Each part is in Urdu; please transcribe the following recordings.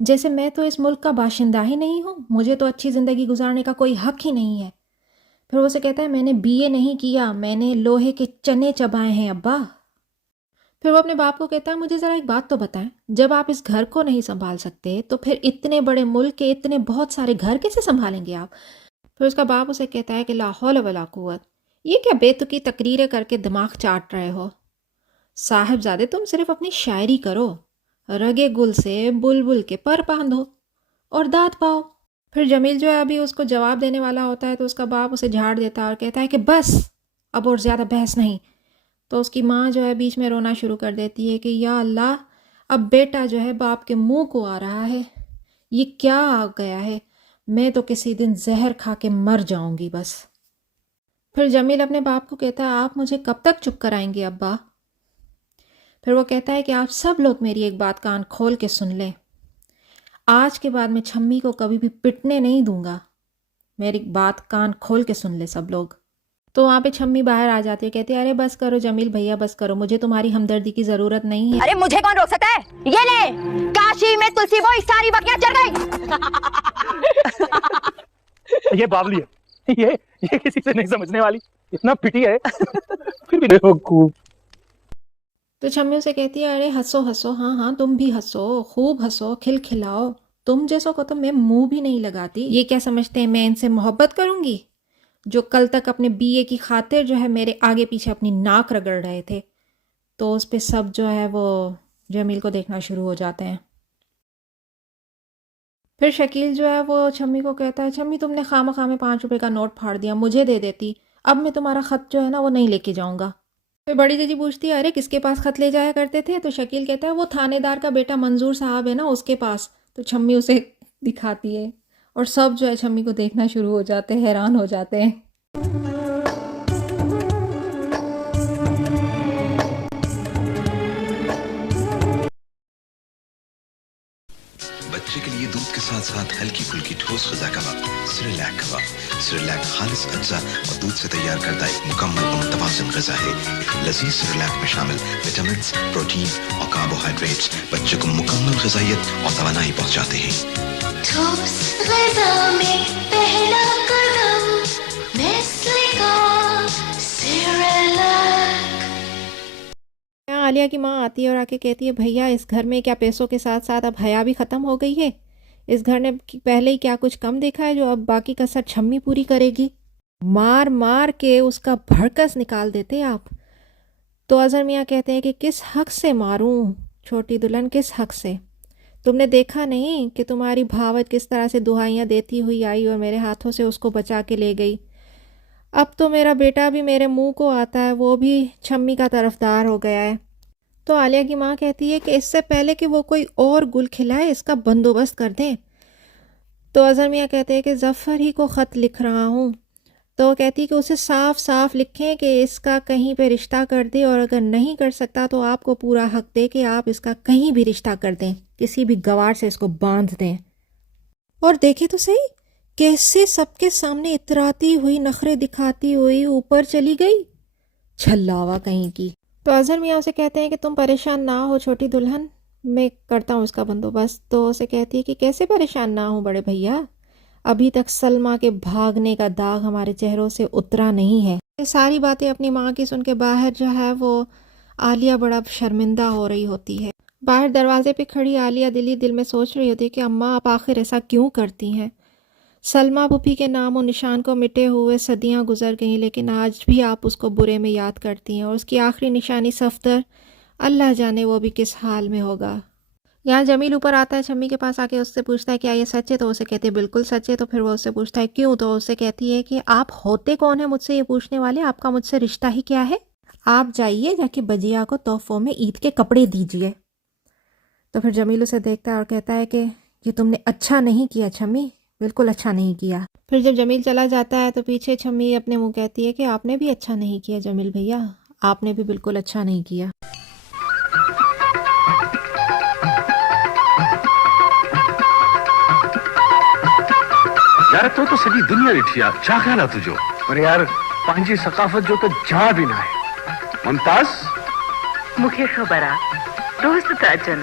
جیسے میں تو اس ملک کا باشندہ ہی نہیں ہوں، مجھے تو اچھی زندگی گزارنے کا کوئی حق ہی نہیں ہے۔ پھر وہ اسے کہتا ہے میں نے BA نہیں کیا، میں نے لوہے کے چنے چبائے ہیں ابا۔ پھر وہ اپنے باپ کو کہتا ہے مجھے ذرا ایک بات تو بتائیں، جب آپ اس گھر کو نہیں سنبھال سکتے تو پھر اتنے بڑے ملک کے اتنے بہت سارے گھر کیسے سنبھالیں گے آپ؟ پھر اس کا باپ اسے کہتا ہے کہ لا حول ولا قوت، یہ کیا بے تکی تقریریں کر کے دماغ چاٹ رہے ہو؟ صاحبزادے تم صرف اپنی شاعری کرو، رگے گل سے بلبل کے پر باندھو اور داد پاؤ۔ پھر جمیل جو ہے ابھی اس کو جواب دینے والا ہوتا ہے تو اس کا باپ اسے جھاڑ دیتا ہے اور کہتا ہے کہ بس اب اور زیادہ بحث نہیں۔ تو اس کی ماں جو ہے بیچ میں رونا شروع کر دیتی ہے کہ یا اللہ، اب بیٹا جو ہے باپ کے منہ کو آ رہا ہے، یہ کیا آ گیا ہے، میں تو کسی دن زہر کھا کے مر جاؤں گی بس۔ پھر جمیل اپنے باپ کو کہتا ہے آپ مجھے کب تک چپ کرائیں گے ابا؟ پھر وہ کہتا ہے کہ آپ سب لوگ میری ایک بات کان کھول کے سن لیں، آج کے بعد میں چھمی کو کبھی بھی پٹنے نہیں دوں گا، میری بات کان کھول کے سن لے سب لوگ۔ تو وہاں پہ چھمی باہر آ جاتی ہے، کہتی ہے ارے بس کرو جمیل بھیا بس کرو، مجھے تمہاری ہمدردی کی ضرورت نہیں ہے۔ ارے مجھے کون روک سکتا ہے؟ یہ لے کاشی میں تلسی وہ ساری بکیاں چڑھ گئی۔ یہ باولی ہے، یہ کسی سے نہیں سمجھنے والی، اتنا پٹی ہے پھر بھی بیوقوف۔ تو چھمی اسے کہتی ہے ارے ہنسو ہنسو، ہاں ہاں تم بھی ہنسو، خوب ہنسو، کھلکھلاؤ، تم جیسوں کو تو میں منہ بھی نہیں لگاتی۔ یہ کیا سمجھتے ہیں میں ان سے محبت کروں گی جو کل تک اپنے BA کی خاطر جو ہے میرے آگے پیچھے اپنی ناک رگڑ رہے تھے؟ تو اس پہ سب جو ہے وہ جمیل کو دیکھنا شروع ہو جاتے ہیں۔ پھر شکیل جو ہے وہ چھمی کو کہتا ہے چھمی تم نے خواہ میں 5 روپے کا نوٹ پھاڑ دیا، مجھے دے دیتی، اب میں تمہارا خط جو ہے نا وہ نہیں لے کے جاؤں گا۔ پھر بڑی ججی پوچھتی ہے ارے کس کے پاس خط لے جایا کرتے تھے؟ تو شکیل کہتا ہے وہ تھانے دار کا بیٹا منظور صاحب ہے نا، اس کے پاس۔ تو چھمی اسے دکھاتی ہے اور سب جو ہے چھمی کو دیکھنا شروع ہو جاتے ہیں، حیران ہو جاتے ہیں۔ بچے کے لیے دودھ کے ساتھ ساتھ ہلکی پھلکی ٹھوس غذا کا وقت سریلیک کا وقت۔ سریلیک خالص اجزاء اور دودھ سے تیار کردہ ایک مکمل اور متوازن غذا ہے۔ لذیذ سریلیک میں شامل وٹامنز، پروٹین اور کاربوہائیڈریٹس بچے کو مکمل غذائیت اور توانائی پہنچاتے ہیں۔ ٹھوس غذا میں پہلا قدم نیسلے کا سیریلیک۔ عالیہ کی ماں آتی ہے اور آ کے کہتی ہے بھیا اس گھر میں کیا پیسوں کے ساتھ ساتھ اب حیا بھی ختم ہو گئی ہے؟ اس گھر نے پہلے ہی کیا کچھ کم دیکھا ہے جو اب باقی کا سر چھمی پوری کرے گی؟ مار مار کے اس کا بھڑکس نکال دیتے آپ۔ تو اظہر میاں کہتے ہیں کہ کس حق سے ماروں چھوٹی دلہن، کس حق سے؟ تم نے دیکھا نہیں کہ تمہاری بھاوت کس طرح سے دہائیاں دیتی ہوئی آئی اور میرے ہاتھوں سے اس کو بچا کے لے گئی؟ اب تو میرا بیٹا بھی میرے منہ کو آتا ہے، وہ بھی چھمی کا طرفدار ہو گیا ہے۔ تو عالیہ کی ماں کہتی ہے کہ اس سے پہلے کہ وہ کوئی اور گل کھلائے اس کا بندوبست کر دیں۔ تو اظہر میاں کہتے ہیں کہ ظفر ہی کو خط لکھ رہا ہوں، تو کہتی کہ اسے صاف صاف لکھیں کہ اس کا کہیں پہ رشتہ کر دے، اور اگر نہیں کر سکتا تو آپ کو پورا حق دے کہ آپ اس کا کہیں بھی رشتہ کر دیں، کسی بھی گوار سے اس کو باندھ دیں۔ اور دیکھیں تو صحیح کیسے سب کے سامنے اتراتی ہوئی، نخرے دکھاتی ہوئی اوپر چلی گئی، چھلاوا کہیں کی۔ تو اظہر میاں اسے کہتے ہیں کہ تم پریشان نہ ہو چھوٹی دلہن، میں کرتا ہوں اس کا بندوبست۔ تو اسے کہتی ہے کہ کیسے پریشان نہ ہوں بڑے بھیا، ابھی تک سلمہ کے بھاگنے کا داغ ہمارے چہروں سے اترا نہیں ہے۔ یہ ساری باتیں اپنی ماں کی سن کے باہر جو ہے وہ عالیہ بڑا شرمندہ ہو رہی ہوتی ہے۔ باہر دروازے پہ کھڑی عالیہ دل ہی دل میں سوچ رہی ہوتی ہے کہ اماں آپ آخر ایسا کیوں کرتی ہیں؟ سلمہ پھوپھی کے نام و نشان کو مٹے ہوئے صدیاں گزر گئیں، لیکن آج بھی آپ اس کو برے میں یاد کرتی ہیں، اور اس کی آخری نشانی صفدر، اللہ جانے وہ بھی کس حال میں ہوگا۔ یہاں جمیل اوپر آتا ہے، چھمی کے پاس آ کے اس سے پوچھتا ہے کیا یہ سچ ہے؟ تو اسے کہتے ہیں بالکل سچ ہے۔ تو پھر وہ اس سے پوچھتا ہے کیوں؟ تو اسے کہتی ہے کہ آپ ہوتے کون ہیں مجھ سے یہ پوچھنے والے، آپ کا مجھ سے رشتہ ہی کیا ہے؟ آپ جائیے جا کے بجیا کو تحفوں میں عید کے کپڑے دیجیے۔ تو پھر جمیل اسے دیکھتا ہے اور کہتا ہے کہ یہ تم نے اچھا نہیں کیا چھمی، بالکل اچھا نہیں کیا۔ پھر جب جمیل چلا جاتا ہے تو پیچھے چھمی اپنے منہ کہتی ہے کہ آپ نے بھی اچھا نہیں کیا جمیل بھیا، آپ نے بھی بالکل اچھا نہیں کیا۔ یار تو سجی دنیا ڈٹھی چا خیال ہے تجھو؟ پر یار پانچی ثقافت جو تو جا بھی نہ ہے۔ ممتاز مجھے خبر آ دوست تا اچن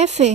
FA,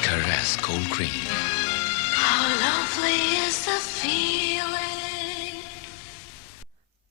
Caress Cold Cream। How lovely is the feeling।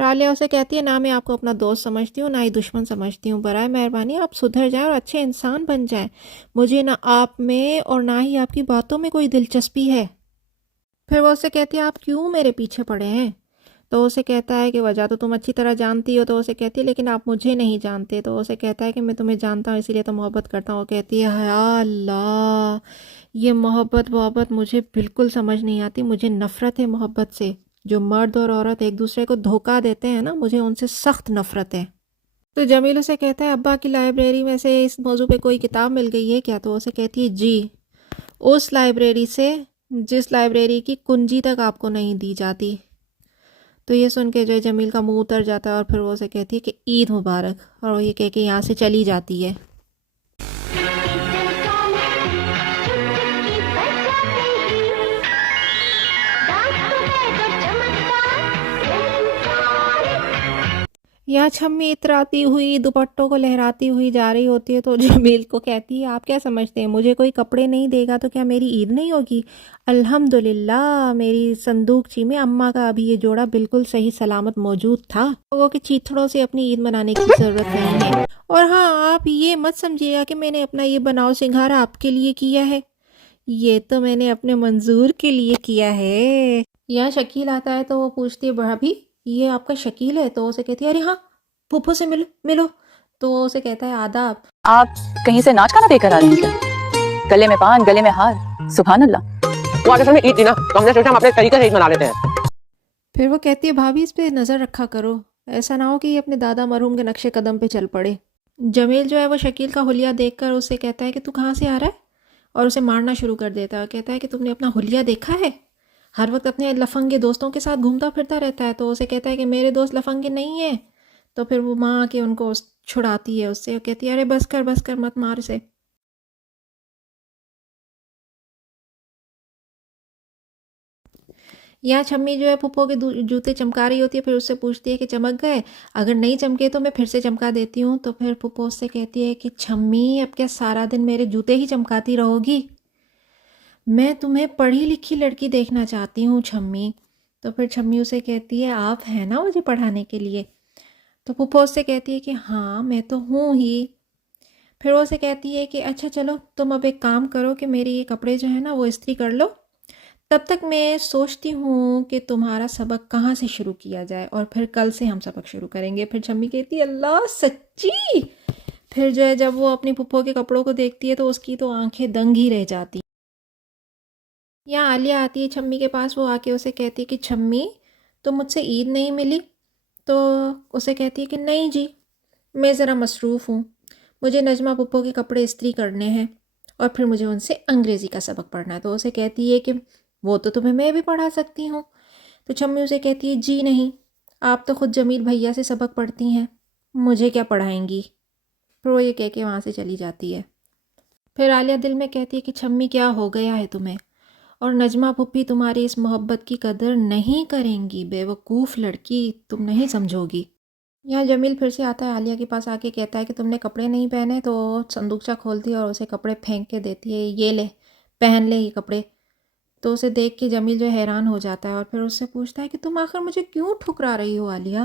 پھر عالیہ اسے کہتی ہے نہ میں آپ کو اپنا دوست سمجھتی ہوں نہ ہی دشمن سمجھتی ہوں، برائے مہربانی آپ سدھر جائیں اور اچھے انسان بن جائیں، مجھے نہ آپ میں اور نہ ہی آپ کی باتوں میں کوئی دلچسپی ہے۔ پھر وہ اسے کہتی ہے آپ کیوں میرے پیچھے پڑے ہیں؟ تو اسے کہتا ہے کہ وجہ تو تم اچھی طرح جانتی ہو، تو اسے کہتی ہے لیکن آپ مجھے نہیں جانتے، تو اسے کہتا ہے کہ میں تمہیں جانتا ہوں اسی لیے تو محبت کرتا ہوں۔ وہ کہتی ہے یا اللہ، یہ محبت مجھے بالکل سمجھ نہیں آتی، مجھے نفرت ہے محبت سے، جو مرد اور عورت ایک دوسرے کو دھوکہ دیتے ہیں نا، مجھے ان سے سخت نفرت ہے۔ تو جمیل اسے کہتا ہے ابا کی لائبریری میں سے اس موضوع پہ کوئی کتاب مل گئی ہے کیا؟ تو اسے کہتی ہے جی، اس لائبریری سے جس لائبریری کی کنجی تک آپ کو نہیں دی جاتی۔ تو یہ سن کے جو ہے جمیل کا منہ اتر جاتا ہے اور پھر وہ اسے کہتی ہے کہ عید مبارک، اور وہ یہ کہہ کے یہاں سے چلی جاتی ہے۔ یہاں چھمی اتراتی ہوئی دوپٹوں کو لہراتی ہوئی جا رہی ہوتی ہے تو جمیل کو کہتی ہے آپ کیا سمجھتے ہیں مجھے کوئی کپڑے نہیں دے گا تو کیا میری عید نہیں ہوگی؟ الحمدللہ میری صندوقچی میں اماں کا ابھی یہ جوڑا بالکل صحیح سلامت موجود تھا، لوگوں کے چیتھڑوں سے اپنی عید منانے کی ضرورت نہیں ہے۔ اور ہاں آپ یہ مت سمجھیے گا کہ میں نے اپنا یہ بناؤ سنگھارا آپ کے لیے کیا ہے، یہ تو میں نے اپنے منظور کے لیے کیا ہے۔ یہاں شکیل آتا ہے تو وہ پوچھتی ہے بھابھی یہ آپ کا شکیل ہے؟ تو اسے کہتی ہے ارے ہاں پھوپھو سے ملو۔ تو وہ اسے کہتا ہے آداب۔ آپ کہیں سے ناچ گانا دے کر آ رہی ہیں کیا؟ گلے میں پان گلے میں ہار، سبحان اللہ۔ وہ آگے میں عید تھی نا تو ہم نے سوچا ہم اپنے طریقے سے عید منا لیتے ہیں۔ پھر وہ کہتی ہے بھابھی اس پہ نظر رکھا کرو، ایسا نہ ہو کہ یہ اپنے دادا مرحوم کے نقش قدم پہ چل پڑے۔ جمیل جو ہے وہ شکیل کا حلیہ دیکھ کر اسے کہتا ہے کہ تو کہاں سے آ رہا ہے، اور اسے مارنا شروع کر دیتا ہے اور کہتا ہے کہ تم نے اپنا حلیہ دیکھا ہے، ہر وقت اپنے لفنگے دوستوں کے ساتھ گھومتا پھرتا رہتا ہے۔ تو اسے کہتا ہے کہ میرے دوست لفنگے نہیں ہیں۔ تو پھر وہ ماں آ کے ان کو چھڑاتی ہے اس سے اور کہتی ہے ارے بس کر مت مار اسے۔ یہاں چھمی جو ہے پھپھو کے جوتے چمکا رہی ہوتی ہے، پھر اس سے پوچھتی ہے کہ چمک گئے؟ اگر نہیں چمکے تو میں پھر سے چمکا دیتی ہوں۔ تو پھر پھپھو اس سے کہتی ہے کہ چھمی اب کیا سارا دن میرے جوتے ہی چمکاتی رہو گی؟ میں تمہیں پڑھی لکھی لڑکی دیکھنا چاہتی ہوں چھمی۔ تو پھر چھمی اسے کہتی ہے آپ ہیں نا مجھے پڑھانے کے لیے؟ تو پھپھو اس سے کہتی ہے کہ ہاں میں تو ہوں ہی۔ پھر وہ اسے کہتی ہے کہ اچھا چلو تم اب ایک کام کرو کہ میرے یہ کپڑے جو ہیں نا وہ استری کر لو، تب تک میں سوچتی ہوں کہ تمہارا سبق کہاں سے شروع کیا جائے، اور پھر کل سے ہم سبق شروع کریں گے۔ پھر چھمی کہتی ہے اللہ سچی؟ پھر جو ہے جب وہ اپنی پھپھو کے کپڑوں کو دیکھتی ہے تو اس کی تو آنکھیں دنگ ہی رہ جاتی۔ یہاں عالیہ آتی ہے چھمی کے پاس، وہ آ کے اسے کہتی ہے کہ چھمی تو مجھ سے عید نہیں ملی؟ تو اسے کہتی ہے کہ نہیں جی میں ذرا مصروف ہوں، مجھے نجمہ پھپھو کے کپڑے استری کرنے ہیں اور پھر مجھے ان سے انگریزی کا سبق پڑھنا ہے۔ تو اسے کہتی ہے کہ وہ تو تمہیں میں بھی پڑھا سکتی ہوں۔ تو چھمی اسے کہتی ہے جی نہیں، آپ تو خود جمیل بھیا سے سبق پڑھتی ہیں، مجھے کیا پڑھائیں گی؟ پھر وہ یہ کہہ کے وہاں سے چلی جاتی ہے۔ پھر عالیہ دل میں کہتی ہے کہ چھمی کیا ہو گیا ہے تمہیں، اور نجمہ پھپھی تمہاری اس محبت کی قدر نہیں کریں گی، بے وقوف لڑکی تم نہیں سمجھو گی۔ یہاں جمیل پھر سے آتا ہے عالیہ کے پاس، آ کے کہتا ہے کہ تم نے کپڑے نہیں پہنے، تو صندوقچہ کھولتی ہے اور اسے کپڑے پھینک کے دیتی ہے، یہ لے پہن لے یہ کپڑے۔ تو اسے دیکھ کے جمیل جو حیران ہو جاتا ہے اور پھر اس سے پوچھتا ہے کہ تم آخر مجھے کیوں ٹھکرا رہی ہو عالیہ؟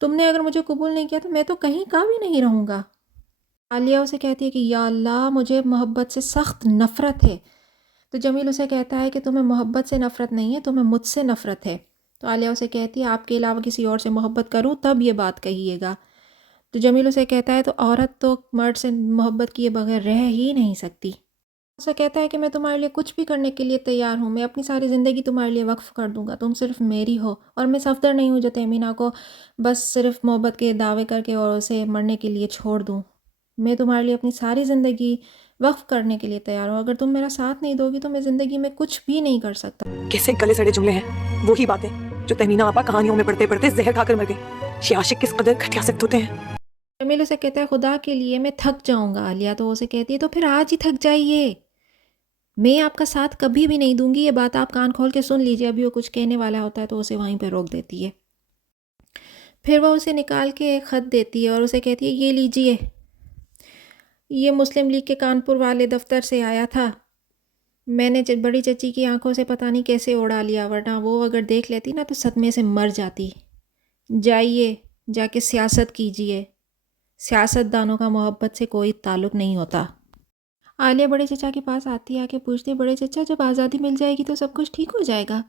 تم نے اگر مجھے قبول نہیں کیا تو میں تو کہیں کا بھی نہیں رہوں گا۔ عالیہ اسے کہتی ہے کہ یا اللہ مجھے محبت سے سخت نفرت ہے۔ تو جمیل اسے کہتا ہے کہ تمہیں محبت سے نفرت نہیں ہے، تمہیں مجھ سے نفرت ہے۔ تو عالیہ اسے کہتی ہے آپ کے علاوہ کسی اور سے محبت کروں تب یہ بات کہیے گا۔ تو جمیل اسے کہتا ہے تو عورت تو مرد سے محبت کیے بغیر رہ ہی نہیں سکتی۔ اسے کہتا ہے کہ میں تمہارے لیے کچھ بھی کرنے کے لیے تیار ہوں، میں اپنی ساری زندگی تمہارے لیے وقف کر دوں گا، تم صرف میری ہو، اور میں صفدر نہیں ہوں جو تہمینہ کو بس صرف محبت کے دعوے کر کے اور اسے مرنے کے لیے چھوڑ دوں۔ میں تمہارے لیے اپنی ساری زندگی وقف کرنے کے لیے تیار ہوں، اگر تم میرا ساتھ نہیں دو گی تو میں زندگی میں کچھ بھی نہیں کر سکتا۔ کیسے گلے سڑے جملے ہیں، وہی باتیں جو تہمینہ آپا کہانیوں میں پڑھتے پڑھتے زہر کھا کر مر گئے۔ یہ عاشق کس قدر گھٹیا سخت ہوتے ہیں۔ جمیل اسے کہتا ہے خدا کے لیے میں تھک جاؤں گا عالیہ۔ تو اسے کہتی ہے تو پھر آج ہی تھک جائیے، میں آپ کا ساتھ کبھی بھی نہیں دوں گی، یہ بات آپ کان کھول کے سن لیجیے۔ ابھی وہ کچھ کہنے والا ہوتا ہے تو اسے وہیں پہ روک دیتی ہے۔ پھر وہ اسے نکال کے ایک خط دیتی ہے اور اسے کہتی ہے یہ لیجیے، یہ مسلم لیگ کے کانپور والے دفتر سے آیا تھا، میں نے بڑی چچی کی آنکھوں سے پتہ نہیں کیسے اڑا لیا، ورنہ وہ اگر دیکھ لیتی نا تو صدمے سے مر جاتی۔ جائیے جا کے سیاست کیجیے، سیاست دانوں کا محبت سے کوئی تعلق نہیں ہوتا۔ عالیہ بڑے چچا کے پاس آتی، آ کے پوچھتی بڑے چچا جب آزادی مل جائے گی تو سب کچھ ٹھیک ہو جائے گا؟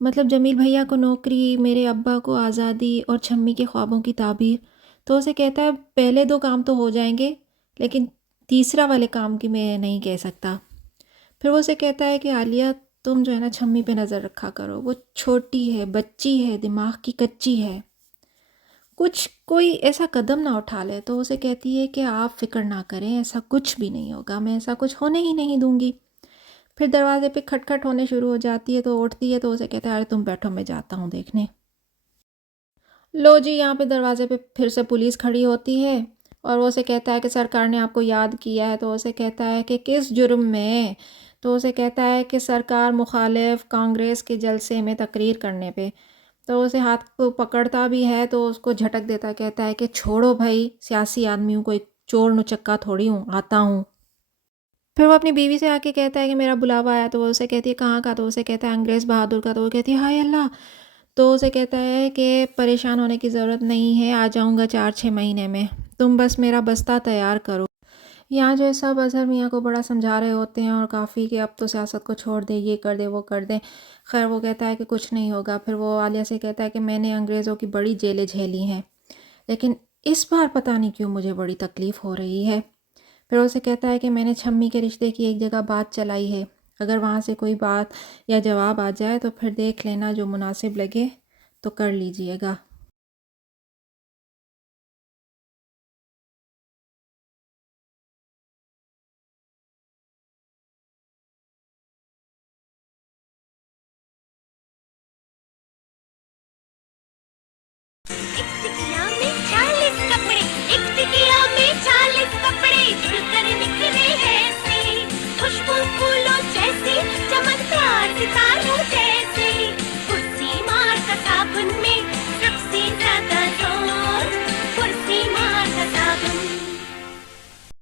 مطلب جمیل بھیا کو نوکری، میرے ابا کو آزادی اور چھمی کے خوابوں کی تعبیر۔ تو اسے کہتا ہے پہلے 2 کام تو ہو جائیں گے لیکن تیسرا والے کام کی میں نہیں کہہ سکتا۔ پھر وہ اسے کہتا ہے کہ عالیہ تم جو ہے نا چھمی پہ نظر رکھا کرو، وہ چھوٹی ہے، بچی ہے، دماغ کی کچی ہے، کوئی ایسا قدم نہ اٹھا لے۔ تو اسے کہتی ہے کہ آپ فکر نہ کریں، ایسا کچھ بھی نہیں ہوگا، میں ایسا کچھ ہونے ہی نہیں دوں گی۔ پھر دروازے پہ کھٹ کھٹ ہونے شروع ہو جاتی ہے تو اٹھتی ہے تو اسے کہتا ہے ارے تم بیٹھو میں جاتا ہوں دیکھنے۔ لو جی یہاں پہ دروازے پہ پھر سے پولیس کھڑی ہوتی ہے اور وہ اسے کہتا ہے کہ سرکار نے آپ کو یاد کیا ہے۔ تو اسے کہتا ہے کہ کس جرم میں؟ تو اسے کہتا ہے کہ سرکار مخالف کانگریس کے جلسے میں تقریر کرنے پہ۔ تو اسے ہاتھ کو پکڑتا بھی ہے تو اس کو جھٹک دیتا، کہتا ہے کہ چھوڑو بھائی، سیاسی آدمی ہوں، کوئی چور نچکا تھوڑی ہوں، آتا ہوں۔ پھر وہ اپنی بیوی سے آ کے کہتا ہے کہ میرا بلاوا آیا۔ تو وہ اسے کہتی ہے کہاں کا؟ تو اسے کہتا ہے انگریز بہادر کا۔ تو وہ کہتی ہے ہائے اللہ۔ تو اسے کہتا ہے کہ پریشان ہونے کی ضرورت نہیں ہے، آ جاؤں گا 4-6 مہینے میں، تم بس میرا بستہ تیار کرو۔ یہاں جو ہے سب اظہر میاں کو بڑا سمجھا رہے ہوتے ہیں اور کافی کہ اب تو سیاست کو چھوڑ دے، یہ کر دے وہ کر دے۔ خیر وہ کہتا ہے کہ کچھ نہیں ہوگا۔ پھر وہ عالیہ سے کہتا ہے کہ میں نے انگریزوں کی بڑی جیلیں جھیلی ہیں لیکن اس بار پتہ نہیں کیوں مجھے بڑی تکلیف ہو رہی ہے۔ پھر اسے کہتا ہے کہ میں نے چھمی کے رشتے کی ایک جگہ بات چلائی ہے، اگر وہاں سے کوئی بات یا جواب آ جائے تو پھر دیکھ لینا، جو مناسب لگے تو کر لیجئے گا۔ ایک ٹکیا میں 40 کپڑے، ایک ٹکیا میں 40 کپڑے، جل کر نکلے